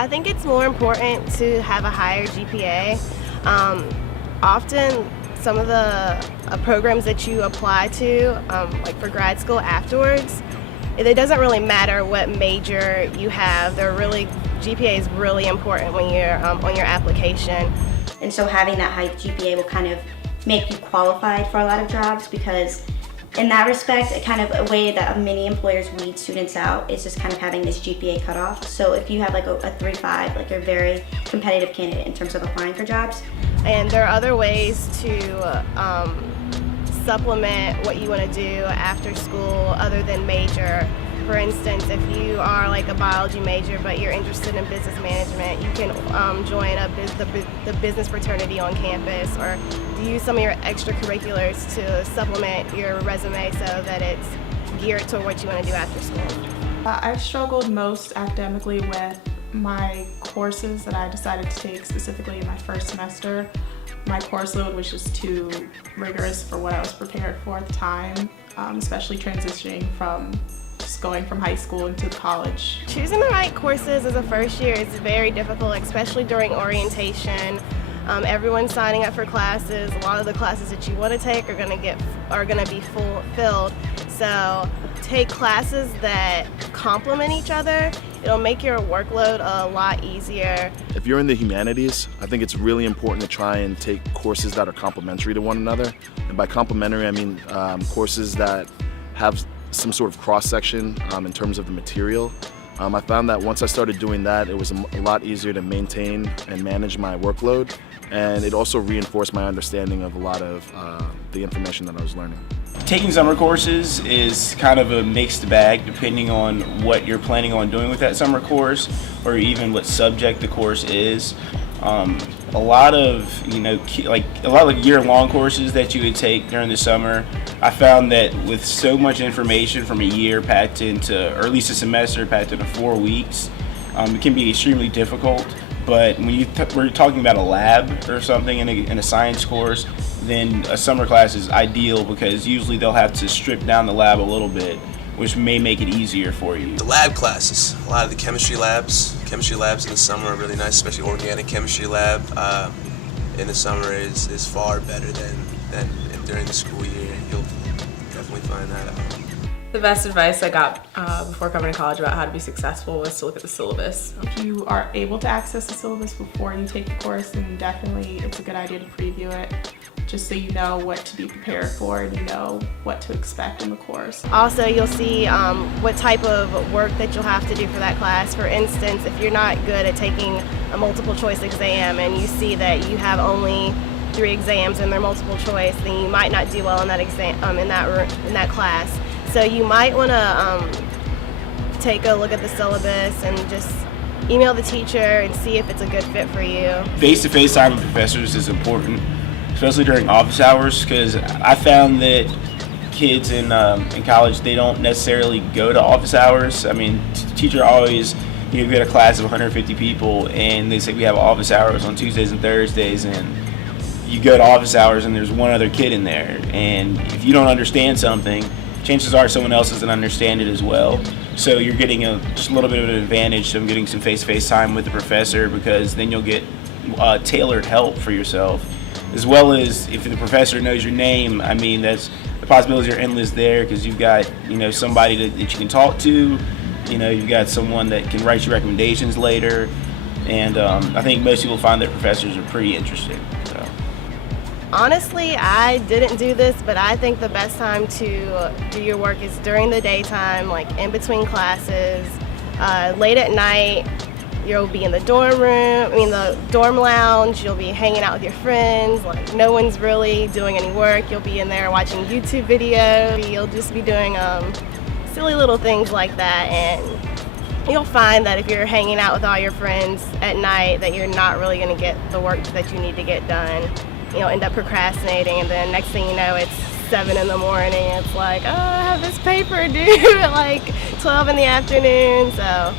I think it's more important to have a higher GPA. Often some of the programs that you apply to, like for grad school afterwards, it doesn't really matter what major you have. GPA is really important when you're on your application. And so having that high GPA will kind of make you qualified for a lot of jobs, because in that respect, a way that many employers weed students out is just kind of having this GPA cutoff. So if you have like a 3.5, like you're a very competitive candidate in terms of applying for jobs. And there are other ways to supplement what you want to do after school other than major. For instance, if you are like a biology major but you're interested in business management, you can join the business fraternity on campus, or use some of your extracurriculars to supplement your resume so that it's geared to what you want to do after school. I struggled most academically with my courses that I decided to take specifically in my first semester. My course load was just too rigorous for what I was prepared for at the time, especially transitioning from just going from high school into college. Choosing the right courses as a first year is very difficult, especially during orientation. Everyone's signing up for classes. A lot of the classes that you want to take are going to be filled. So take classes that complement each other. It'll make your workload a lot easier. If you're in the humanities, I think it's really important to try and take courses that are complementary to one another. And by complementary, I mean courses that have some sort of cross-section in terms of the material. I found that once I started doing that, it was a lot easier to maintain and manage my workload, and it also reinforced my understanding of a lot of the information that I was learning. Taking summer courses is kind of a mixed bag depending on what you're planning on doing with that summer course, or even what subject the course is. A lot of year-long courses that you would take during the summer, I found that with so much information from a year packed into, or at least a semester packed into 4 weeks, it can be extremely difficult. But when we're talking about a lab or something in a science course, then a summer class is ideal, because usually they'll have to strip down the lab a little bit, which may make it easier for you. The lab classes, a lot of the chemistry labs in the summer are really nice, especially organic chemistry lab in the summer is far better than during the school year. You'll definitely find that out. The best advice I got before coming to college about how to be successful was to look at the syllabus. If you are able to access the syllabus before you take the course, then definitely it's a good idea to preview it, just so you know what to be prepared for and you know what to expect in the course. Also, you'll see what type of work that you'll have to do for that class. For instance, if you're not good at taking a multiple choice exam and you see that you have only 3 exams and they're multiple choice, then you might not do well in that exam in that class. So you might want to take a look at the syllabus and just email the teacher and see if it's a good fit for you. Face-to-face time with professors is important, especially during office hours, because I found that kids in college, they don't necessarily go to office hours. I mean, teacher always, you get a class of 150 people and they say we have office hours on Tuesdays and Thursdays, and you go to office hours and there's one other kid in there, and if you don't understand something, chances are someone else doesn't understand it as well. So you're getting just a little bit of an advantage from getting some face-to-face time with the professor, because then you'll get tailored help for yourself. As well as if the professor knows your name, I mean, that's the possibilities are endless there, because you've got somebody that you can talk to, you've got someone that can write you recommendations later, and I think most people find that professors are pretty interesting. So. Honestly, I didn't do this, but I think the best time to do your work is during the daytime, like in between classes. Late at night, you'll be in the dorm lounge, you'll be hanging out with your friends, like no one's really doing any work. You'll be in there watching YouTube videos. You'll just be doing silly little things like that, and you'll find that if you're hanging out with all your friends at night that you're not really going to get the work that you need to get done. You'll end up procrastinating, and then next thing you know, it's 7 in the morning. It's like, oh, I have this paper due at like 12 in the afternoon. So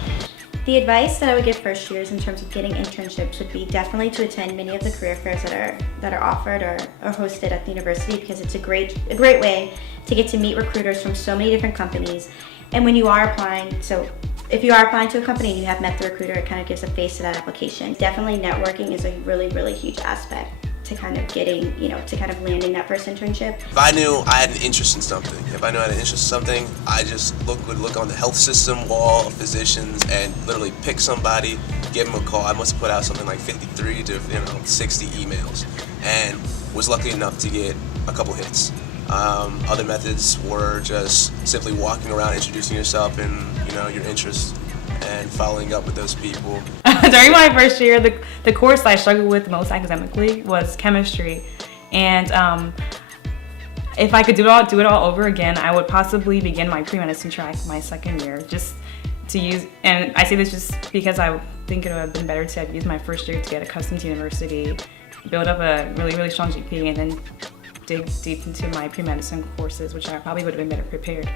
the advice that I would give first years in terms of getting internships would be definitely to attend many of the career fairs that are offered or hosted at the university, because it's a great way to get to meet recruiters from so many different companies. And when you are applying, so if you are applying to a company and you have met the recruiter, it kind of gives a face to that application. Definitely networking is a really, really huge aspect to kind of getting, to kind of landing that first internship. If I knew I had an interest in something, I just would look on the health system wall of physicians and literally pick somebody, give them a call. I must have put out something like 53 to 60 emails, and was lucky enough to get a couple hits. Other methods were just simply walking around, introducing yourself and your interests, and following up with those people. During my first year, the course I struggled with most academically was chemistry, and if I could do it all over again, I would possibly begin my pre-medicine track my second year, just to use. And I say this just because I think it would have been better to have used my first year to get accustomed to university, build up a really, really strong GPA, and then dig deep into my pre-medicine courses, which I probably would have been better prepared.